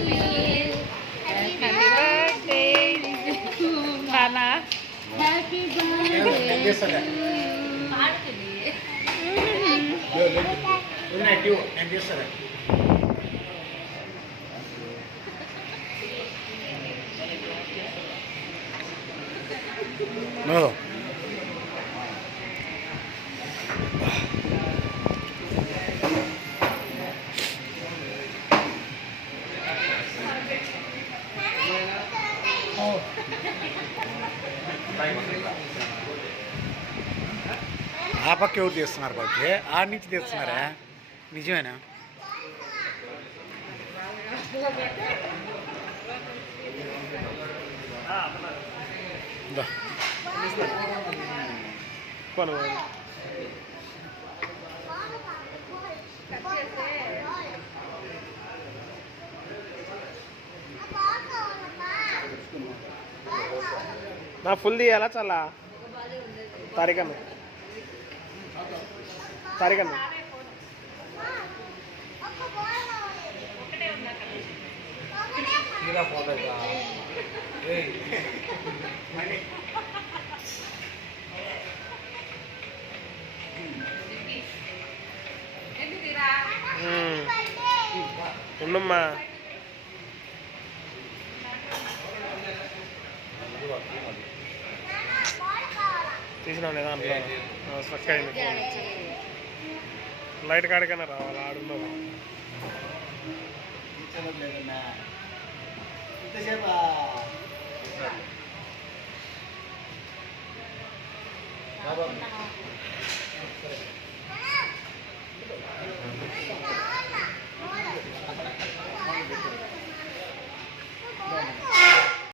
Happy birthday నానా. Happy birthday. No. ఆ పక్క ఎవరు తీస్తున్నారు బాబు? ఆడ నుంచి తీస్తున్నారా? నిజమేనా? నా ఫుల్ తీయాలా చాలా తారీఖన్న తారీఖన్న ఉండమ్మా. తీసినాం లేదా దాంట్లో స్ట్రక్ అయింది. లైట్ కాడికైనా రావాలి ఆడుందో. ఇంతసేపు